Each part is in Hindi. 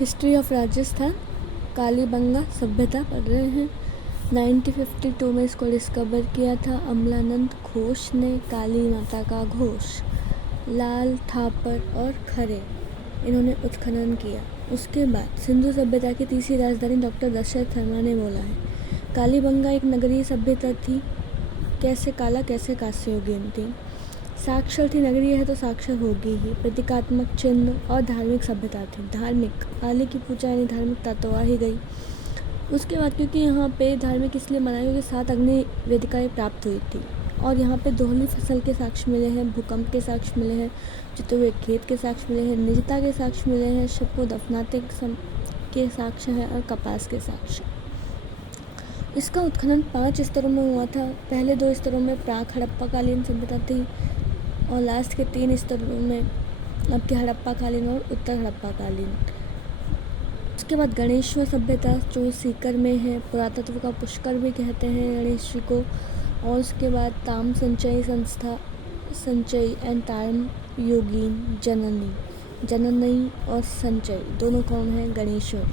हिस्ट्री ऑफ राजस्थान, कालीबंगा सभ्यता पढ़ रहे हैं। 1952 में इसको डिस्कवर किया था अमलानंद घोष ने। काली माता का घोष, लाल थापर और खरे, इन्होंने उत्खनन किया। उसके बाद सिंधु सभ्यता की तीसरी राजधानी डॉक्टर दशरथ शर्मा ने बोला है। कालीबंगा एक नगरीय सभ्यता थी। कैसे काला कैसे कांस्ययुगीन थी। साक्षर थी, नगरीय है तो साक्षर होगी ही। प्रतीकात्मक चिन्ह और धार्मिक सभ्यता थी। धार्मिक, काली की पूजा यानी धार्मिकता तो आ ही गई। उसके बाद क्योंकि यहाँ पे धार्मिक इसलिए मनाई क्योंकि 7 अग्नि वेदिकाएँ प्राप्त हुई थी और यहाँ पे दोहली फसल के साक्ष्य मिले हैं, भूकंप के साक्ष्य मिले हैं, जिते हुए खेत के साक्ष्य मिले हैं, निजता के साक्ष्य मिले हैं, शव को दफनाते के साक्ष्य हैं और कपास के साक्ष्य। इसका उत्खनन 5 स्तरों में हुआ था। पहले 2 स्तरों में प्राक हड़प्पा कालीन सभ्यता थी और लास्ट के 3 स्तरों में अब के हड़प्पा कालीन और उत्तर हड़प्पा कालीन। उसके बाद गणेश्वर सभ्यता जो सीकर में है, पुरातत्व का पुष्कर भी कहते हैं गणेश जी को। और उसके बाद ताम संचयी संस्था, संचयी एंड ताम योगीन, जननी और संचयी दोनों कौन है? गणेश्वर।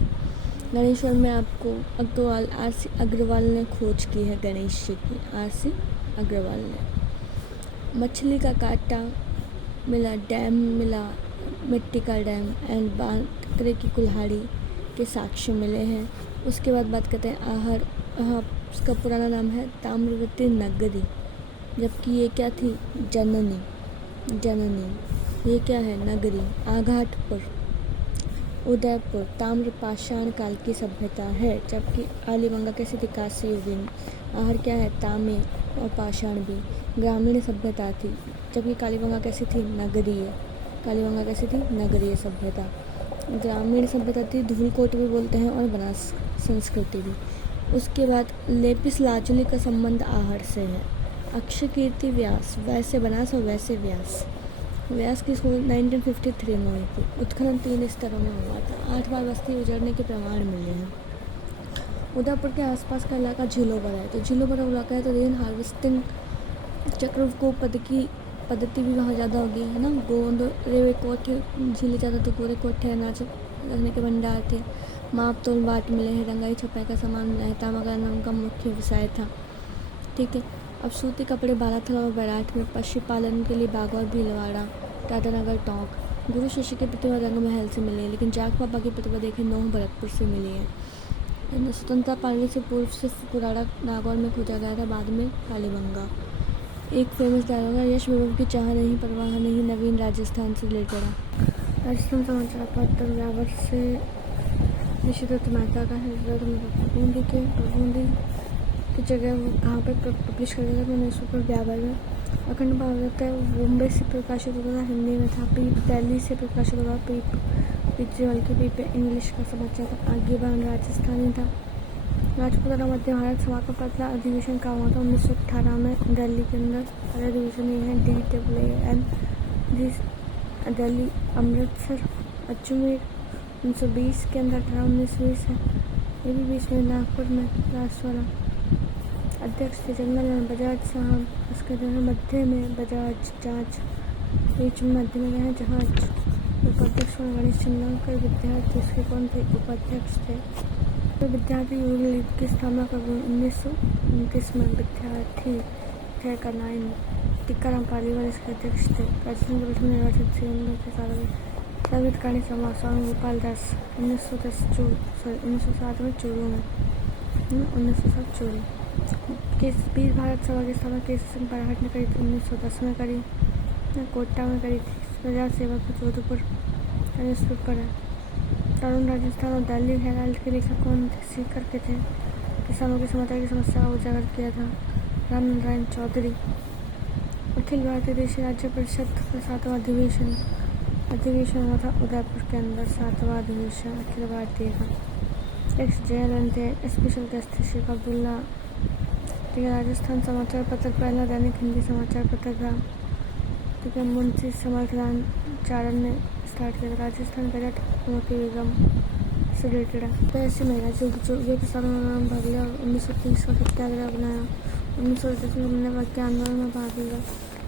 गणेश्वर में आपको आर.सी. अग्रवाल ने खोज की है गणेश जी की, आर.सी. अग्रवाल ने। मछली का कांटा मिला, डैम मिला, मिट्टी का डैम एंड बांकरे की कुल्हाड़ी के साक्ष्य मिले हैं। उसके बाद बात करते हैं आहर। उसका पुराना नाम है ताम्रवती नगरी, जबकि ये क्या थी? जननी। ये क्या है? नगरी। आघाटपुर, उदयपुर ताम्रपाषाण काल की सभ्यता है, जबकि कालीबंगा कैसी थी? कांस्ययुगीन। आहर क्या है? ताम्र और पाषाण भी। ग्रामीण सभ्यता थी, जबकि कालीबंगा कैसी थी? नगरीय। कालीबंगा कैसी थी? नगरीय सभ्यता। ग्रामीण सभ्यता थी, धूलकोट भी बोलते हैं और बनास संस्कृति भी। उसके बाद लेपिस लाजुली का संबंध आहर से है। अक्षय कीर्ति व्यास, वैसे बनास और वैसे व्यास की स्कूल 1953 में हुई थी। उत्खनन 3 स्तरों में हुआ था। 8 बार बस्ती उजड़ने के प्रमाण मिले हैं। उदयपुर के आसपास का इलाका झीलों भरा है, तो झीलों भरा इलाका है तो रेन हार्वेस्टिंग चक्रवाकों पद्धति भी वहाँ ज़्यादा होगी, है ना। गोंद रेवे कोठ झीले ज़्यादा तो गोरे कोठे अनाज रखने के भंडार थे। माप तोल बाट मिले हैं, रंगाई छपाई का सामान मिला है। तांबा नाम का मुख्य व्यवसाय था, ठीक है। अब सूती कपड़े बालाथल और बैराठ में, पशुपालन के लिए बागौर भीलवाड़ा, टाटानगर टोंक। गुरु शिष्य की प्रतिभा रंग महल से मिली है, लेकिन जाग बाबा की प्रतिभा देखें नौह भरतपुर से मिली है। स्वतंत्रता पाने से पूर्व से पुराड़ा नागौर में खोजा गया था, बाद में कालीबंगा। एक फेमस डायलॉग है, यश विभव की चाह नहीं, परवाह नहीं, नवीन राजस्थान से रिलेटेड है। राजस्थान समाचार पत्र व्यावर से निशित मेहता का है। बूंदी की जगह वो कहाँ पर पब्लिश कर दिया था? मैंने इसके ऊपर व्यावर में। अखंड भारत है, मुंबई से प्रकाशित होता था, हिंदी में था। पीप दिल्ली से प्रकाशित होता, पीप की पीप इंग्लिश का समाचार था। आज्ञाबान राजस्थानी था। राजपूताना मध्य भारत समापन पहला अधिवेशन का हुआ था 1918 में दिल्ली के अंदर। पहले अधिवेशन ये है DAAN, दिल्ली, अमृतसर, अजमेर 1920 के अंदर। 18-19-20 है, ये भी 20 में नागपुर में राजवाड़ा। अध्यक्ष थे जंगल बजाज साहब। उसके जगह मध्य में बजाज जांच, बीच में मध्य में है जहाज। उपाध्यक्ष गणेश चंद्रकर। विद्यार्थी इसके कौन थे? उपाध्यक्ष थे। तो विद्यार्थी युवा लीग की स्थापना कर 1929 में। विद्यार्थी थे का 9। टीकाराम पालीवाल इसके अध्यक्ष थे। राजस्थान के प्रथम निर्वाचित सीएम थे संगीतकारी स्वामी गोपाल दास 1907 में चूरू में। 1907 चूरू। वीर भारत सभा की स्थापना केसरी सिंह बराहट ने करी थी, 1910 में करी। कोटा में करी थी। प्रजा सेवक जोधपुर न्यूज़पेपर है। तरुण राजस्थान और दिल्ली हेराल्ड के लेखक कौन थे? सीकर के थे। किसानों की समाचार की समस्या का उजागर किया था राम नारायण चौधरी। अखिल भारतीय देशी राज्य परिषद का 7वां अधिवेशन हुआ था उदयपुर के अंदर। 7वां अधिवेशन अखिल भारतीय का। एक्स जयललिता थे। स्पेशल गेस्ट थे शेख अब्दुल्ला, ठीक है। राजस्थान समाचार पत्र पहला दैनिक हिंदी समाचार पत्र था, ठीक है। मुंशी समर्थराम चारण ने स्टार्ट किया। राजस्थान गजट मोती बेगम से रिलेटेड है। तो ऐसी महिला जो किसानों ने भाग लिया। 1930 का सत्याग्रह बनाया। 1910 में हमने वाक्य आंदोलन में भाग लिया।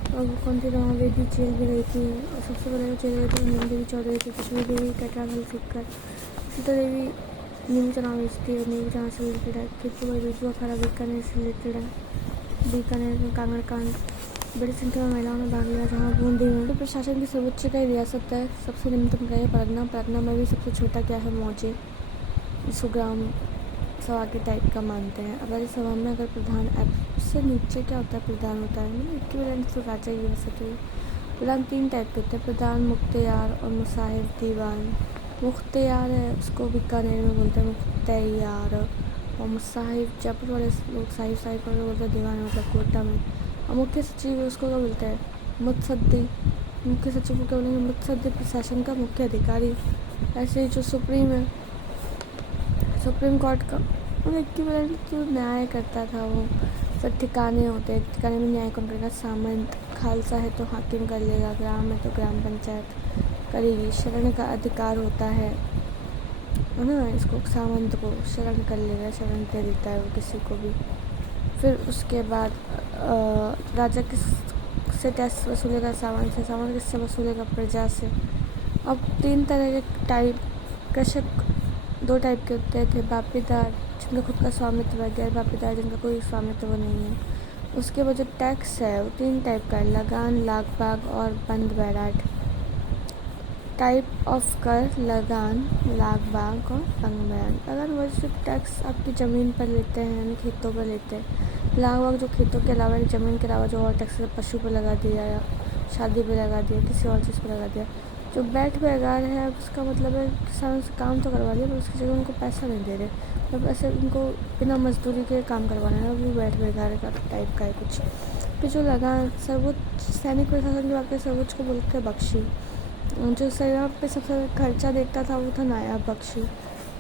और वो कौन थी? रमादेवी जेल भी गई थी। और सबसे पहले जेल गई थी नंदी देवी चौधरी थी, कश्मीर देवी, कटार हल सीकर। सीता देवी नींबू चना बेचती है, नींबू चना से रिलेटेड है। कीर्तिबाई बेजुआ खरा बीकानेर से रिलेटेड है। बीकानेर में कांगड़ कांड, बड़ी संख्या में महिलाओं ने भाग लिया जहाँ बूंदी में प्रशासन की सर्वोच्च का रियासत है। सबसे निम्नतम क्या है? परगना। परगना में भी सबसे छोटा क्या है? मौजे, जिसको ग्राम सभा के टाइप का मानते हैं। अब राज्यसभा में अगर प्रधान उससे नीचे क्या होता है? प्रधान होता है, मतलब इक्विवेलेंट तो राजा ही वैसे तो। प्रधान 3 टाइप के होते हैं, प्रधान, मुख्तियार और मुसाहिब दीवान। मुख्तियार है उसको बीकानेर में बोलते हैं मुख्तियार, और मुसाहिब जयपुर वाले लोग साहिब साहिब वाले बोलते हैं दीवान, मतलब कोटा में। और मुख्य सचिव उसको क्या बोलते हैं? मुत्सद्दी। मुख्य सचिव को क्या बोलेंगे? मुत्सद्दी, प्रशासन का मुख्य अधिकारी। ऐसे ही जो सुप्रीम है, सुप्रीम कोर्ट का मतलब इक्विवेलेंट जो न्याय करता था वो सब ठिकाने होते हैं। ठिकाने में न्याय कौन करेगा? सामंत। खालसा है तो हाकिम कर लेगा, ग्राम है तो ग्राम पंचायत करेगी। शरण का अधिकार होता है ना, इसको सामंत को शरण कर लेगा, शरण दे देता है वो किसी को भी। फिर उसके बाद राजा किस से टैक्स वसूलेगा? सामान से। सामान किससे वसूलेगा? प्रजा से। अब 3 तरह के टाइप कृषक 2 टाइप के होते थे, बापीदार जिनका खुद का स्वामित्व है, गैर बापीदार जिनका कोई स्वामित्व नहीं है। उसके बाद जो टैक्स है वो 3 टाइप का है, लगान, लाग-बाग और बंद बैराट। टाइप ऑफ कर: लगान, लाग-बाग और बंद बैराट। लगान वो जो टैक्स आपकी ज़मीन पर लेते हैं, यानी खेतों पर लेते हैं। लाग-बाग जो खेतों के अलावा, ज़मीन के अलावा जो और टैक्स पशु पर लगा दिया या शादी पर लगा दिया, किसी और चीज़ पर लगा दिया। जो बैठ बेगार है उसका मतलब है किसानों से काम तो करवा लिया पर उसकी जगह उनको पैसा नहीं दे रहे, मतलब ऐसे उनको बिना मजदूरी के काम करवाना है, वो बैठ बेगार का टाइप का है कुछ। फिर जो लगान सर्वोच्च सैनिक प्रशासन की बात करें, सर्वोच्च को बोलते हैं बख्शी। जो सेना पे सबसे खर्चा देखता था वो था नायब बख्शी।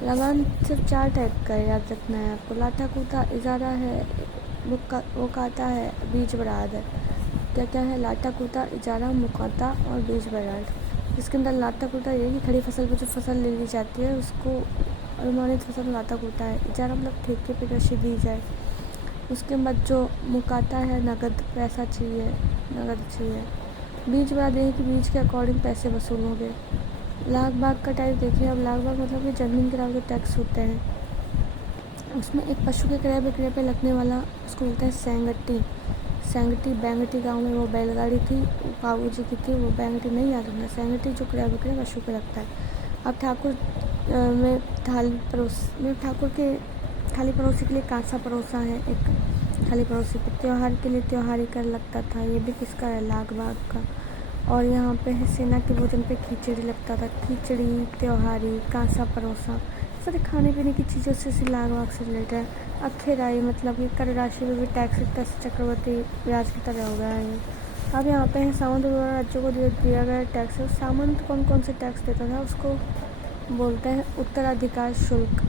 लगान सिर्फ 4 टाइप का है, याद रखना है आपको। लाटा कूटा इजारा है, वो काटा है, बीज बराद है। क्या क्या है? लाटा कूटा, इजारा, मुकाता और बीज बराड। इसके अंदर लाटा कूटा ये कि खड़ी फसल पर जो फसल ले ली जाती है उसको अनुमानित फसल लाटा कूटा है। इजारा मतलब ठेके पे कृषि दी जाए। उसके बाद जो मुकाता है, नगद पैसा चाहिए, नगद चाहिए। बीज बराद ये कि बीज के अकॉर्डिंग पैसे वसूलोगे। लाग बाग का टाइप देखिए। अब लाग बाग मतलब कि ज़मीन के अलावा जो टैक्स होते हैं उसमें एक पशु के क्रय विक्रय पे लगने वाला, उसको बोलते हैं सेंगटी। सेंगटी बैंगटी गांव में वो बैलगाड़ी थी, वो बाबू जी की थी, वो बैंगटी नहीं याद रखना। सेंगटी जो क्रय विक्रय पशु पे लगता है। अब ठाकुर में ठाकुर के थाली परोसी के लिए कांसा परोसा है, एक थाली परोसी पे। त्यौहार के लिए त्योहारी कर लगता था, ये भी किसका है? लाग बाग का। और यहाँ पे है सेना के भोजन पे खिचड़ी लगता था। खिचड़ी, त्योहारी, कांसा परोसा, सारे खाने पीने की चीज़ों से लाग बाग से रिलेटेड है। अखेराई मतलब ये कर राशि में भी टैक्स चक्रवर्ती ब्याज की तरह हो गया है ये। अब यहाँ पे है सामंत द्वारा राज्यों को दिया गया टैक्स। सामंत कौन कौन से टैक्स देता था उसको बोलते हैं उत्तराधिकार शुल्क।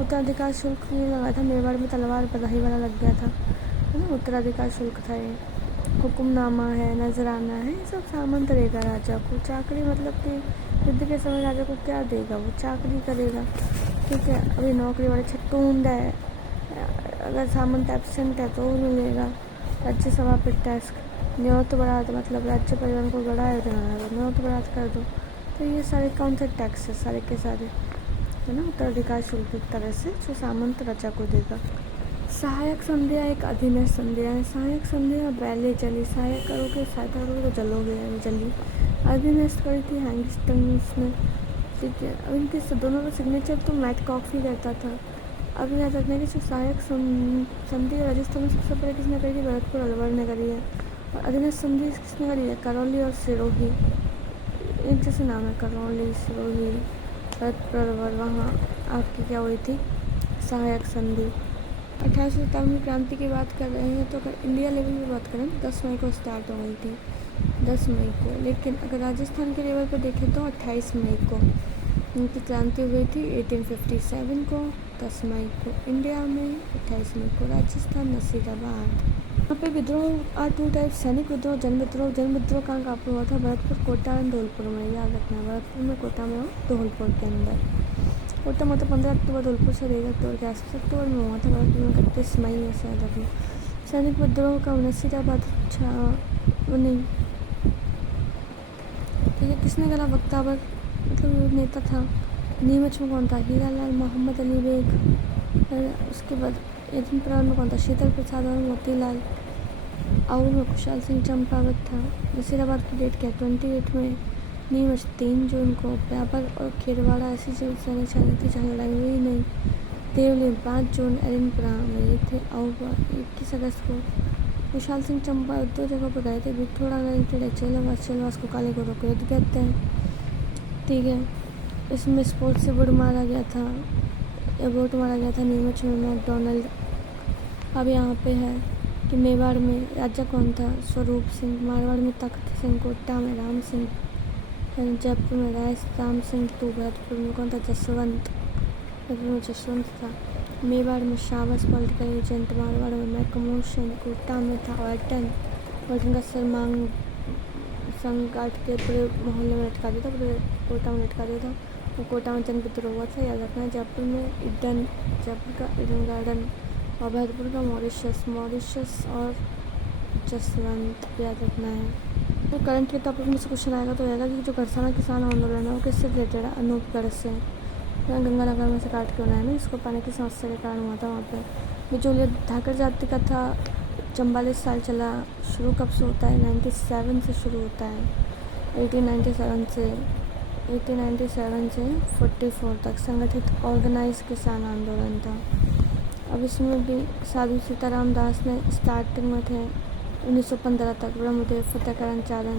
उत्तराधिकार शुल्क ये लगा था, मेवाड़ में तलवार बधाई वाला लग गया था, है ना, उत्तराधिकार शुल्क था ये। हुक्मनामा है, नजराना है, ये सब सामंत देगा राजा को। चाकरी मतलब कि युद्ध के समय राजा को क्या देगा? वो चाकरी करेगा, ठीक है। अभी नौकरी वाले छटूंड है, अगर सामंत एब्सेंट है तो वो मिलेगा। राज्यसभा पे टैक्स, न्योत बरात मतलब राज्य परिवहन को बढ़ाया देना है, न्योत बरात कर दो। तो ये सारे कौन से टैक्स है? सारे के सारे, है ना, उत्तराधिकार शुल्क एक तरह से जो सामंत राजा को देगा। सहायक संध्या एक अधीनस्थ संध्या है। सहायक संध्या बैले जली, सहायक करोगे, सहायता करोगे तो जलोगे, यानी जली। अधीनस्थ करी थी हैंगिस्टन्स ने, ठीक है। अब इनके दोनों का सिग्नेचर तो मैट कॉफी रहता था। अब याद रखना है कि जो सहायक संधि राजस्थान में सबसे पहले किसने करी थी? भरतपुर अलवर ने करी है। और अधीनस्थ संधि किसने करी है? करौली और सिरोही, एक जैसे नाम है, करौली, सिरोही, भरतपुर अलवर, वहाँ आपकी क्या हुई थी? सहायक संधि। 1857 की क्रांति की बात कर रहे हैं तो अगर इंडिया लेवल की बात करें तो 10 मई को स्टार्ट हो गई थी, 10 मई को। लेकिन अगर राजस्थान के लेवल पर देखें तो 28 मई को उनकी क्रांति हुई थी। 1857 को 10 मई को इंडिया में, 28 मई को राजस्थान नसीराबाद। यहाँ पे विद्रोह आर 2 टाइप: सैनिक विद्रोह, जन विद्रोह। जन विद्रोह कहाँ कहाँ पर हुआ था? भरतपुर, कोटा और धौलपुर में, याद रखना। भरतपुर में, कोटा में और धौलपुर के अंदर। कोटा में तो 15 अक्टूबर, धौलपुर से 1 अक्टूबर के आसपास अक्टूबर में हुआ था। भरतपुर में 31 मई में शायद अभी। सैनिक विद्रोह का नसीराबाद, अच्छा नहीं, ठीक है। किसने करा? बख्तावर, मतलब नेता था, नीमच में कौन था? हीरालाल मोहम्मद अली बेग। उसके बाद एदनपुरा में कौन था? शीतल प्रसाद और मोतीलाल। आऊ में खुशहाल सिंह चंपावत था। नसीराबाद की डेट क्या? 28 में। नीमच 3 जून को। ब्याबर और खेरवाड़ा ऐसी सैनिक शादी थी जहाँ लड़ाई हुई नहीं। देवली 5 जून। एदनपुरा में ये थे। आऊ 21 अगस्त को। खुशहाल सिंह चंपावत 2 जगहों पर गए थे। पिथौरागढ़ के चेलवास को काले गोरों को युद्ध कहते हैं। ठीक है, इसमें स्पोर्ट्स से वोट मारा गया था नीमच में मैकडोनल्ड। अब यहाँ पे है कि मेवाड़ में राजा कौन था? स्वरूप सिंह। मारवाड़ में तख्त सिंह। कोटा में राम सिंह। जयपुर में राय राम सिंह टू। भरतपुर में कौन था? जसवंत। भरतपुर में जसवंत था। मेवाड़ में शाबस पॉलिटिकल एजेंट। मारवाड़ में मैकमोशन। कोटा में था ऑल्टन का सर मांग संग काट के पूरे मोहल्ले में लटका दिया था, पूरे कोटा में लटका दिया था। वो कोटा में जन विद्रोह हुआ था, याद रखना है। जयपुर का ईडन गार्डन। और भरतपुर का मॉरिशस और जसवंत, याद रखना है। तो करंट के टॉपिक में से क्वेश्चन आएगा तो आएगा कि जो घरसाना किसान आंदोलन है वो किससे रिलेटेड है? अनूपगढ़ से। गंगानगर में से काट के बनाया ना, इसको पानी की समस्या के कारण हुआ था वहाँ पे। बिचौलिया धाकर जाति का था। 44 साल चला। शुरू कब से होता है? 97 से शुरू होता है। 1897 से 44 तक संगठित ऑर्गेनाइज किसान आंदोलन था। अब इसमें भी साधु सीताराम दास ने स्टार्टिंग में थे 1915 तक। ब्रह्मदेव फतेहकरण चारण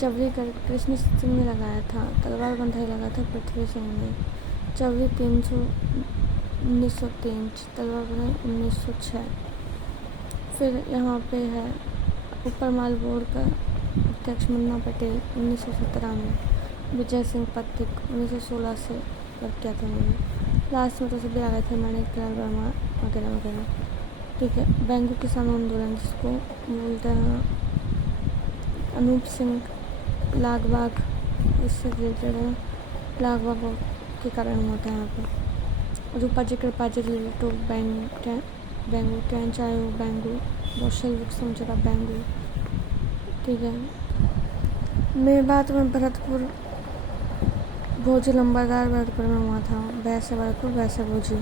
चवरी कृष्ण सिंह ने लगाया था। तलवार बंधाई लगा था पृथ्वी सिंह ने। चवरी 1903, तलवार बंधाई 1906। फिर यहाँ पे है ऊपर माल बोर्ड का अध्यक्ष मुन्ना पटेल 1917 में। विजय सिंह पथिक 1916 से वर्क किया था उन्होंने। लास्ट में तो सभी आ गए थे, माणिकलाल वर्मा वगैरह वगैरह। ठीक है, बेंगू किसान आंदोलन जिसको बोलते हैं अनूप सिंह लागबाग, इससे रिलेटेड है। लागबाग के कारण हुआ था यहाँ पे। रूपाजी कृपाजी रिलेटेड टू बेंगू कैंच आयो बेंगू बोशल समझौता बेंगू। ठीक है, मेवात में भरतपुर भोजी लंबादार भरतपुर में हुआ था। वैसे भरतपुर वैसे भोजी।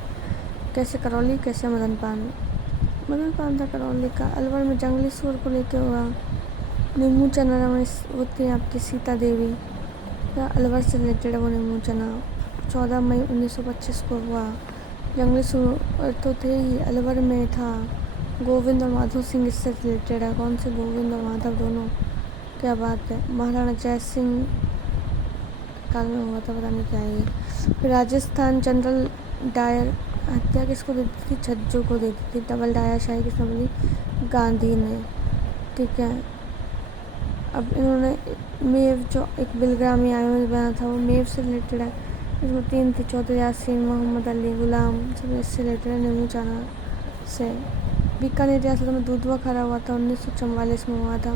कैसे करौली, कैसे मदन पान था करौली का। अलवर में जंगली सूर को लेके हुआ। नीमू चना में वो थी आपकी सीता देवी, या अलवर से रिलेटेड है वो नीमू चना। 14 मई 1925 को हुआ। जंगली सूर तो थे ही, अलवर में था। गोविंद और माधव सिंह इससे रिलेटेड है। कौन से? गोविंद और माधव दोनों। क्या बात है। महाराणा जय सिंह काल में हुआ था, पता नहीं क्या है ये। फिर राजस्थान जनरल डायर हत्या किसको दे दी थी? छज्जू को दे दी थी। डबल डायर शाही किसने बोली? गांधी ने। ठीक है, अब इन्होंने मेव जो एक बिलग्रामी आयोग बना था वो मेव से रिलेटेड है। इसमें 3 थे, चौधरी यासीन, मोहम्मद अली, गुलाम, सब इससे रिलेटेड है। नीमू चाना से। बीकानेर रियासत में दूधवा खड़ा हुआ था 1944 में हुआ था,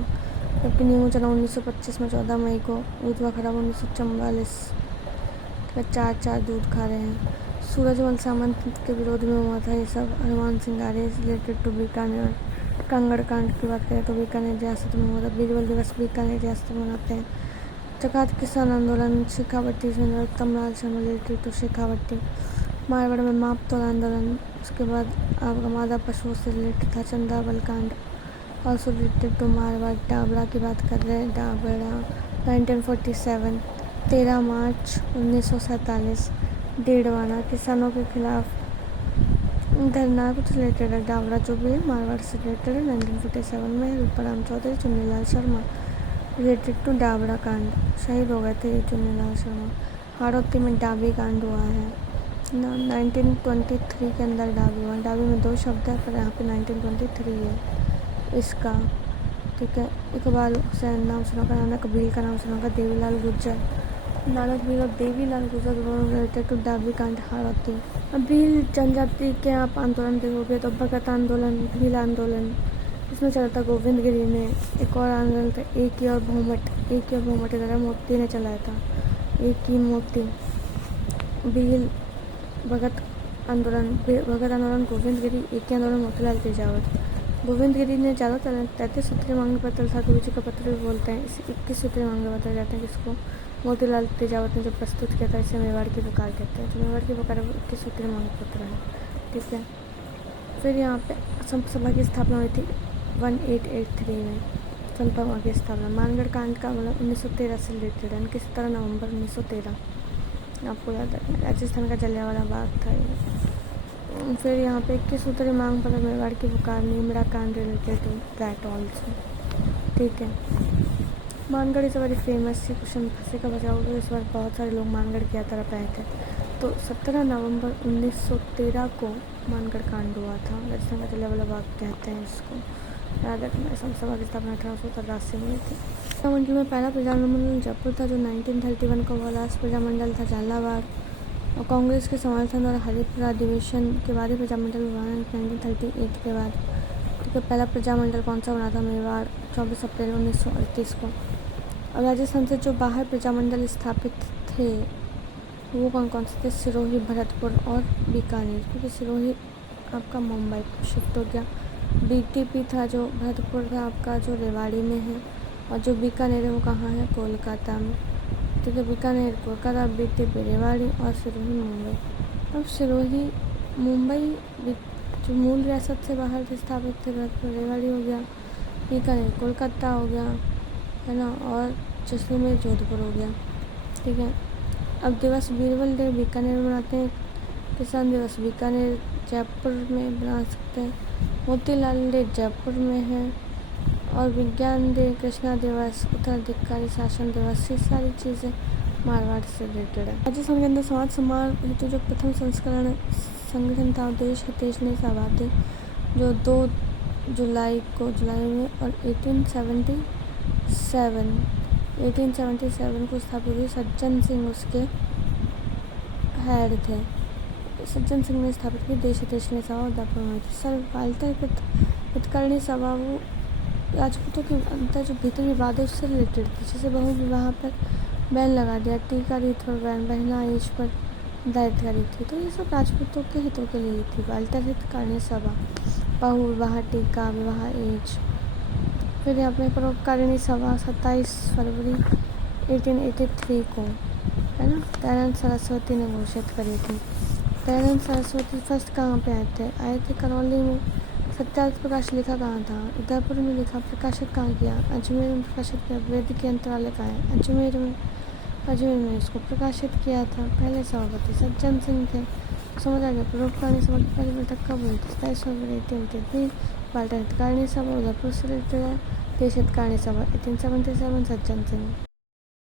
जबकि नीमू चना 1925 में 14 मई को। दूधवा खड़ा 1944। 4 दूध खा रहे हैं। सूरजमल सामंत के विरोध में हुआ था ये सब। Hanuman Singh Arya related to Bikaner. कांगड़ कांड की बात करें तो बीकानेर रियासत में हुआ था। बीरबल दिवस बीकानेर रियासत में मनाते हैं। जकात किसान आंदोलन शेखावटी से नरोत्तम लाल शर्मा रिलेटेड टू शेखावटी। मारवाड़ में माप तोड़ आंदोलन। उसके बाद आपका मादा पशुओं से रिलेटेड था चंदावल कांड, also related to Marwar. Dabra की बात कर रहे हैं। डाबरा 1947। 13 मार्च 1947 डेढ़वाना किसानों के खिलाफ धरना कुछ रिलेटेड है। डाबरा जो भी है मारवाड़ से रिलेटेड है। 1947 में रूपाराम चौधरी चुन्नीलाल शर्मा रिलेटेड टू डाबरा कांड, शहीद हो गए थे चुन्नीलाल शर्मा। हाड़ौती में डाबी कांड हुआ है 1923 के अंदर। डाबी हुआ। डाबी में 2 शब्द है पर यहाँ पे 1923 है इसका। ठीक है, इकबाल हुसैन नाम सुना का, नानक भील का नाम सुना का, देवीलाल गुर्जर। नानक भील और देवीलाल गुर्जर दोनों रिलेटेड टू डाबी कांड हाड़ौती। अब भील जनजाति के आप आंदोलन देखोगे तो भगत आंदोलन, भील आंदोलन, इसमें चला था गोविंद गिरी ने। एक और आंदोलन था एक ही और भूमट इधर मोती ने चलाया था। एक ही मोती। भील भगत आंदोलन गोविंद गिरी। एक ही आंदोलन मोतीलाल तेजावत। गोविंद गिरी ने ज़्यादा 33 सूत्री मांग पत्र था, गुरु जी का पत्र भी बोलते हैं। इसे 21 सूत्री मांग पत्र जाते हैं किसको? मोतीलाल तेजावत ने जो प्रस्तुत किया था इसे मेवाड़ की पुकार कहते हैं। जो मेवाड़ की पुकार है वो 21 सूत्री महापुत्र है, ठीक है। फिर यहाँ पे संत सभा की स्थापना हुई थी 1883 में। संत सभा की स्थापना मानगढ़ कांड का मतलब 1913 से रिलेटेड है, 17 नवंबर 1913 आपको याद रखना। राजस्थान का जलियांवाला बाग था ये। फिर यहाँ पे 21 सूत्री मांग पत्र मेवाड़ की पुकार नीमड़ा कांड रिलेटेड टू दैट ऑल्सो, ठीक है। Mangarh is very famous. ये क्वेश्चन फंसे का बचा होगा, इस बार बहुत सारे लोग मानगढ़ की यात्रा पे आए थे। तो 17 नवंबर 1913 को मानगढ़ कांड हुआ था। राजस्थान का जलियांवाला बाग कहते हैं इसको, याद रखना। संत सभा की स्थापना 1883 में हुई थी। प्रजामंडल में पहला प्रजामंडल जयपुर था जो 1931 को हुआ। लास्ट प्रजामंडल था झालावाड़ और कांग्रेस के समर्थन और हरिपुरा अधिवेशन के बाद ही प्रजामंडल हुआ 1938 के बाद, ठीक है। पहला प्रजामंडल कौन सा बना था? मेवाड़, 24 अप्रैल 1938 को। और राजस्थान से जो बाहर प्रजामंडल स्थापित थे वो कौन कौन से थे? सिरोही, भरतपुर और बीकानेर, क्योंकि सिरोही आपका मुंबई शिफ्ट हो गया। बीटीपी था जो भरतपुर था आपका जो रेवाड़ी में है, और जो बीकानेर है वो कहाँ है? कोलकाता में, ठीक है। बीकानेर कोलकाता, बीटीपी रेवाड़ी और सिरोही मुंबई। अब सिरोही मुंबई जो मूल रियासत से बाहर स्थापित थे, भरतपुर रेवाड़ी हो गया, बीकानेर कोलकाता हो गया, है ना, और जैसलमेर जोधपुर हो गया, ठीक है। अब दिवस बीरबल डे बीकानेर में मनाते हैं। किसान दिवस बीकानेर जयपुर में बना सकते हैं। मोतीलाल डे जयपुर में है। और विज्ञान डे, कृष्णा दिवस, उत्तराधिकारी शासन दिवस, ये सारी चीज़ें मारवाड़ से रिलेटेड है। राजस्थान के अंदर समाज सम्मान हेतु जो प्रथम संगठन था देश हितेश ने सभा थी जो 2 जुलाई में और 1877 को स्थापित हुई। सज्जन सिंह उसके हेड थे। सज्जन सिंह ने स्थापित की देश हितेश ने सभा उदयपुर में थी। सर्वकालिक हितकारिणी सभा वो राजपूतों के अंदर जो भीतर विवाद है उससे रिलेटेड थी। जैसे बहु विवाह पर बैन लगा दिया, टीका रीत पर बैन, बहना एज पर दायित्व करी थी, तो ये सब राजपूतों के हितों के लिए थी। वाल्टर हितकारिणी सभा, बहु विवाह, टीका, विवाह एज। फिर यहाँ पे परोपकारिणी सभा 27 फरवरी 1883 को, है ना, दयानंद सरस्वती ने घोषित करी थी। दयानंद सरस्वती फर्स्ट कहाँ पे आए थे करौली में। सत्यार्थ प्रकाश लिखा कहाँ था? उदयपुर में लिखा। प्रकाशित कहाँ किया? अजमेर में प्रकाशित किया। वैदिक यंत्रालय कहाँ है? अजमेर में इसको प्रकाशित किया था। पहले सभापति सज्जन सिंह थे। समझ आ गया। परोपकारिणी सभा की पहली बैठक कब हुई थी? 27 फरवरी 1883। वाल्टर हितकारिणी सभा उदयपुर से रिलेटेड है। देश हितकारिणी सभा 1877 सज्जन सिंह।